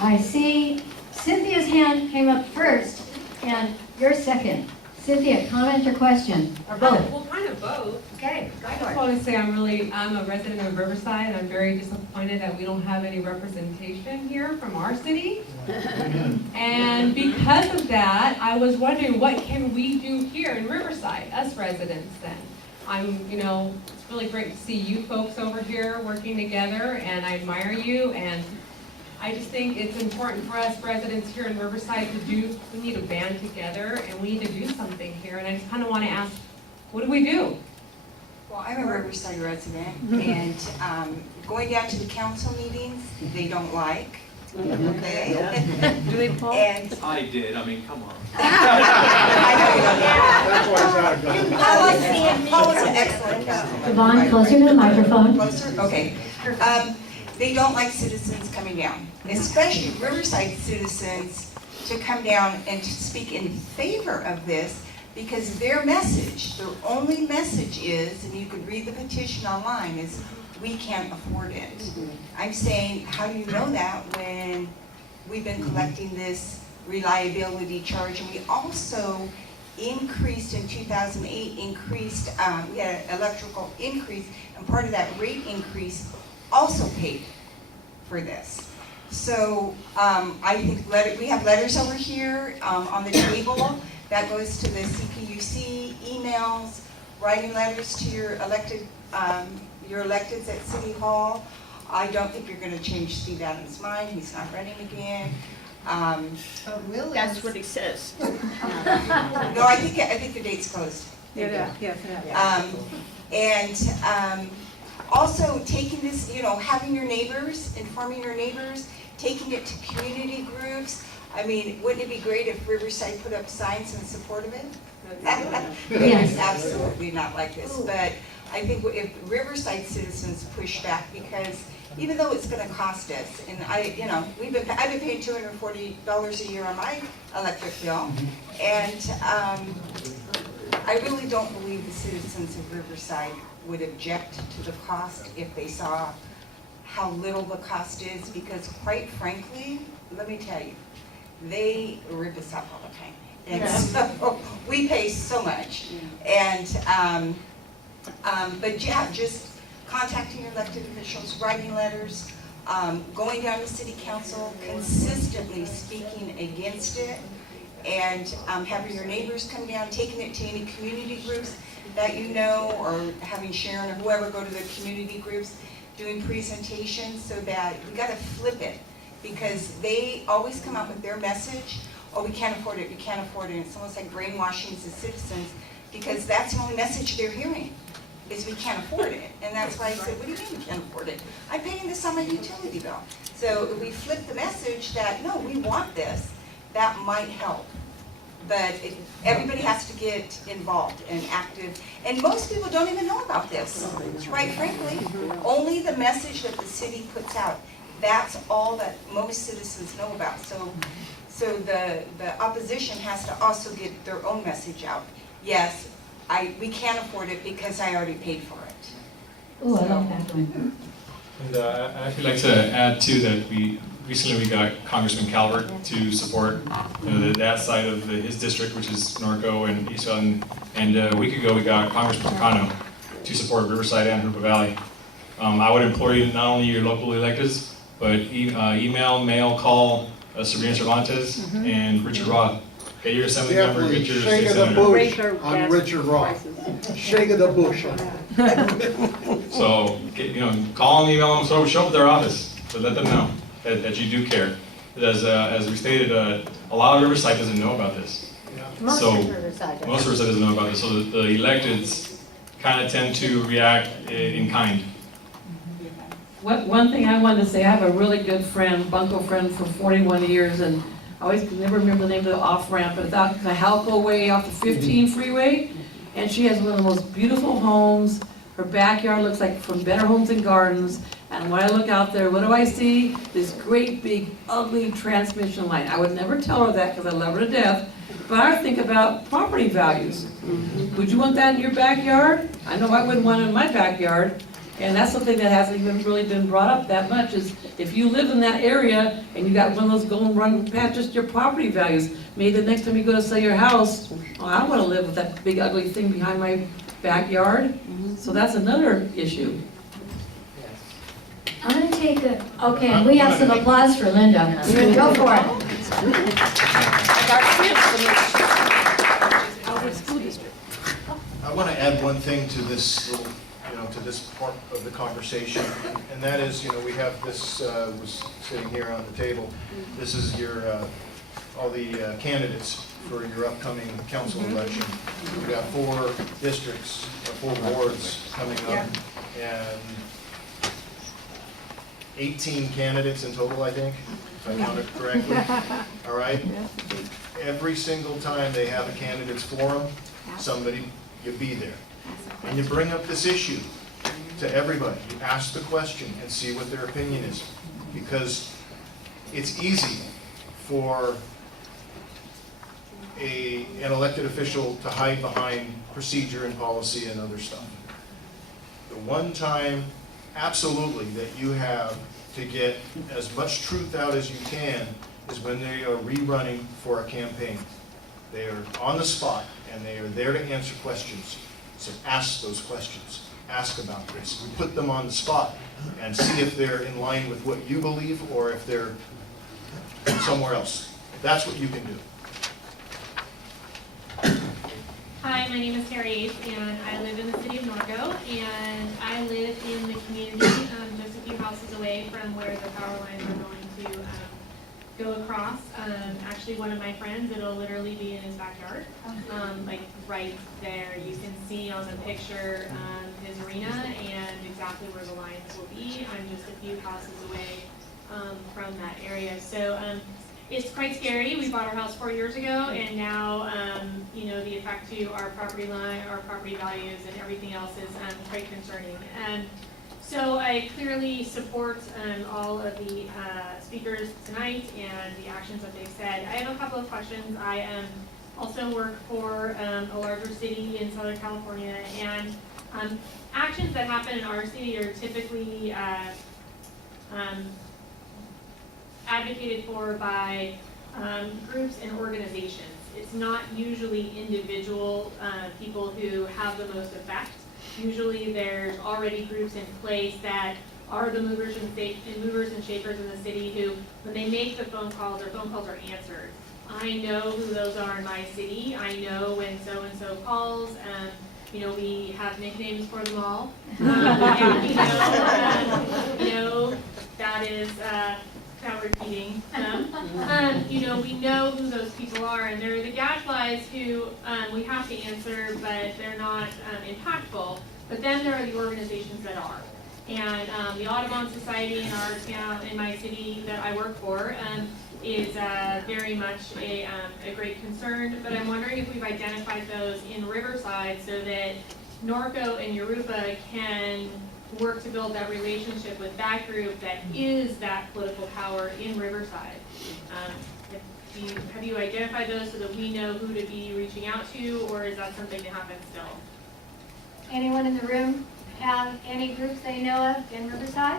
I see Cynthia's hand came up first, and you're second. Cynthia, comment or question, or both? Well, kind of both. Okay, I just want to say I'm a resident of Riverside, and I'm very disappointed that we don't have any representation here from our city. And because of that, I was wondering, what can we do here in Riverside, us residents then? It's really great to see you folks over here working together, and I admire you, and I just think it's important for us residents here in Riverside we need to band together, and we need to do something here, and I just kind of want to ask, what do we do? Well, I'm a Riverside resident, and going down to the council meetings, they don't like. Okay. Do they pull? And I did, I mean, come on. I know you don't. That's why it's not a gun. Paula's an excellent customer. Devon, closer to the microphone. Closer? Okay. They don't like citizens coming down, especially Riverside citizens to come down and to speak in favor of this, because their only message is, and you could read the petition online, is we can't afford it. I'm saying, how do you know that when we've been collecting this reliability charge, and we also increased in 2008, we had an electrical increase, and part of that rate increase also paid for this. So I think we have letters over here on the table that goes to the CPUC, emails, writing letters to your electeds at City Hall. I don't think you're going to change Steve Adams' mind. He's not running again. That's what he says. No, I think the date's closed. Yeah. And also taking this, having your neighbors, informing your neighbors, taking it to community groups. I mean, wouldn't it be great if Riverside put up signs in support of it? Yes. Absolutely not like this, but I think if Riverside citizens push back, because even though it's going to cost us, and I've been paying $240 a year on my electric bill, and I really don't believe the citizens of Riverside would object to the cost if they saw how little the cost is, because quite frankly, let me tell you, they rip us up all the time. And so we pay so much. And, but yeah, just contacting your elected officials, writing letters, going down to city council, consistently speaking against it, and having your neighbors come down, taking it to any community groups that you know, or having Sharon or whoever go to the community groups, doing presentations, so that we got to flip it, because they always come out with their message. Oh, we can't afford it, we can't afford it. And it's almost like brainwashing the citizens, because that's the only message they're hearing, is we can't afford it. And that's why I said, what do you mean we can't afford it? I'm paying this on my utility bill. So if we flip the message that, no, we want this, that might help. But everybody has to get involved and active. And most people don't even know about this, quite frankly. Only the message that the city puts out, that's all that most citizens know about. So the opposition has to also get their own message out. Yes, we can't afford it because I already paid for it. Oh, I love that one. And I'd actually like to add too that recently we got Congressman Calvert to support that side of his district, which is Norco and Eastville, and a week ago we got Congressman Cano to support Riverside and Hoopa Valley. I would implore you, not only your local electeds, but email, mail, call Sabrina Cervantes and Richard Roth. Get your assembly member, get your Shake state of the senator. bush on Richard Roth. Shake of the bush on him. So, call them, email them, so show up at their office, but let them know that you do care. As we stated, a lot of Riverside doesn't know about this. Most of Riverside. Most Riverside doesn't know about this, so the electeds kind of tend to react in kind. One thing I wanted to say, I have a really good friend, bunco friend for 41 years, and I always can never remember the name of the off-ramp, but it's out the Halco way off the 15 freeway, and she has one of the most beautiful homes. Her backyard looks like from Better Homes and Gardens, and when I look out there, what do I see? This great, big, ugly transmission line. I would never tell her that because I love her to death, but I think about property values. Would you want that in your backyard? I know I wouldn't want it in my backyard. And that's something that hasn't even really been brought up that much, is if you live in that area and you got one of those going run past just your property values, maybe the next time you go to sell your house, oh, I don't wanna live with that big ugly thing behind my backyard. So that's another issue. I'm gonna take a, okay, we have some applause for Linda. Go for it. I want to add one thing to this little, to this part of the conversation, and that is, we have this, was sitting here on the table. This is your, all the candidates for your upcoming council election. We've got 4 districts, 4 boards coming up, and 18 candidates in total, I think, if I counted correctly. All right? Every single time they have a candidates forum, somebody, you be there. And you bring up this issue to everybody. You ask the question and see what their opinion is. Because it's easy for an elected official to hide behind procedure and policy and other stuff. The one time, absolutely, that you have to get as much truth out as you can is when they are rerunning for a campaign. They are on the spot and they are there to answer questions. So ask those questions. Ask about this. We put them on the spot and see if they're in line with what you believe or if they're somewhere else. That's what you can do. Hi, my name is Terry Ace, and I live in the city of Norco, and I live in the community just a few houses away from where the power lines are going to go across. Actually, one of my friends, it'll literally be in his backyard, like right there. You can see on the picture his arena and exactly where the lines will be. I'm just a few houses away from that area. So it's quite scary. We bought our house 4 years ago, and now, the effect to our property line, our property values, and everything else is quite concerning. So I clearly support all of the speakers tonight and the actions that they've said. I have a couple of questions. I also work for a larger city in Southern California, and actions that happen in our city are typically advocated for by groups and organizations. It's not usually individual people who have the most effect. Usually there's already groups in place that are the movers and shakers in the city who, when they make the phone calls, their phone calls are answered. I know who those are in my city. I know when so-and-so calls. We have nicknames for them all. And that is without repeating them. We know who those people are, and they're the gadflies who we have to answer, but they're not impactful. But then there are the organizations that are. And the Audubon Society in our town, in my city that I work for, is very much a great concern. But I'm wondering if we've identified those in Riverside so that Norco and Yoruba can work to build that relationship with that group that is that political power in Riverside. Have you identified those so that we know who to be reaching out to, or is that something to happen still? Anyone in the room have any groups they know of in Riverside?